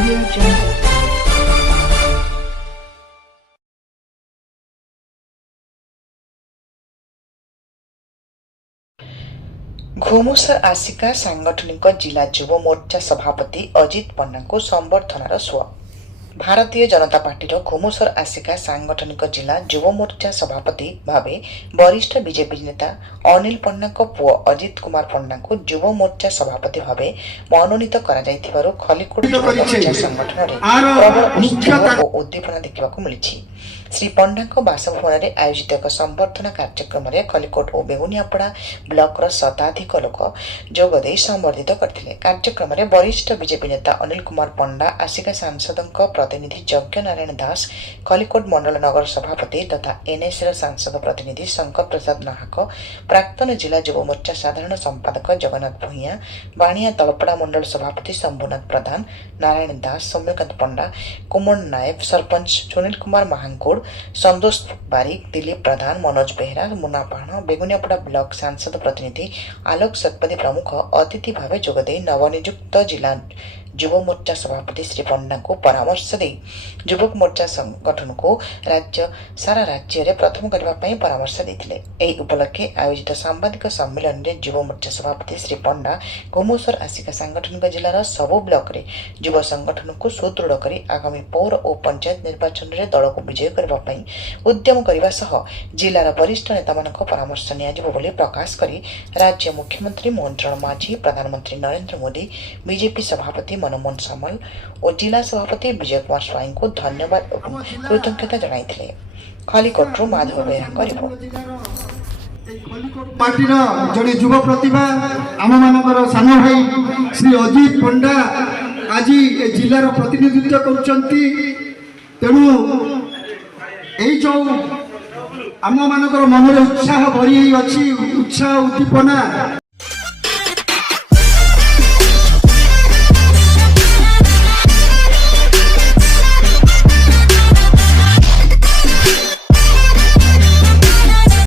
Audio Jungle. घोमुसर आसिका सांगठनिक जिला युव मोर्चा सभापति अजित पन्ना को संबर्धनार स्व भारतीय जनता पार्टीर घोमुसर आसिका सांगठनिक जिला युव मोर्चा सभापति भावे वरिष्ठ बीजेपी नेता अनिल पन्ना को पुओ अजित कुमार पन्ना को युव मोर्चा सभापति भावे मनोनीत करा जाइथिबारु खलिकोट युव मोर्चा संगठन प्रबल उत्साह और उद्दीपना देखा मिली। श्री पण्डा बासभवन में आयोजित एक संबर्धना कार्यक्रम में खलिकोट और बेगुनियापड़ा ब्लॉक शताधिक लोक जोगदे संबर्धित करते। कार्यक्रम में वरिष्ठ बीजेपी नेता अनिल कुमार पण्डा, आसिका सांसद प्रतिनिधि यज्ञ नारायण दास, खलिकोट मंडल नगर सभापति तथा एनएसएल सांसद प्रतिनिधि शंकर प्रसाद नाहक, प्राक्तन जिला युव मोर्चा साधारण संपादक जगन्नाथ भूइया, बाणिया तलपड़ा मंडल सभापति शंभुनाथ प्रधान, नारायण दास, सौम्यकांत पण्डा, कुमन नायब, सरपंच सुनील कुमार महांकोड़, संतोष बारिक, दिलीप प्रधान, मनोज बेहरा, मुन्ना पाहण, बेगुनियापड़ा ब्लॉक सांसद प्रतिनिधि आलोक सतपथी प्रमुख अतिथि भाव जोगदे नवनियुक्त जिला युव मोर्चा सभापति श्री पण्डा को परामर्श दे युवक मोर्चा संगठन को सारा राज्य में प्रथम करने परामर्श देते। यही उपलक्षे आयोजित सांबादिक सम्मेलन में युव मोर्चा सभापति श्री पण्डा घोमुसर आसिका सांगठनिक जिलार सबु ब्लॉक रे युव संगठन को सुदृढ़ कर आगामी पौर और पंचायत निर्वाचन में दल को विजय करने उद्यम करने सह जिलार वरिष्ठ नेता परामर्श नि प्रकाश कर राज्य मुख्यमंत्री मोहन चरण माझी, प्रधानमंत्री नरेंद्र मोदी, बीजेपी सभापति मनमोहन सामल और जिला सभापति विजय कुमार स्वाई को धन्यवाद और कृतज्ञता जनाइथिले। खलिकोट माधव बेहरा रिपोर्ट। पार्टीर जड़े युव प्रतिभा आम मानकर सान भाई श्री अजित पण्डा आज जिलार प्रतिनिधित्व करछंती। तेणु यही जो आम मानकर मन उत्साह भरी अच्छी उत्साह उद्दीपना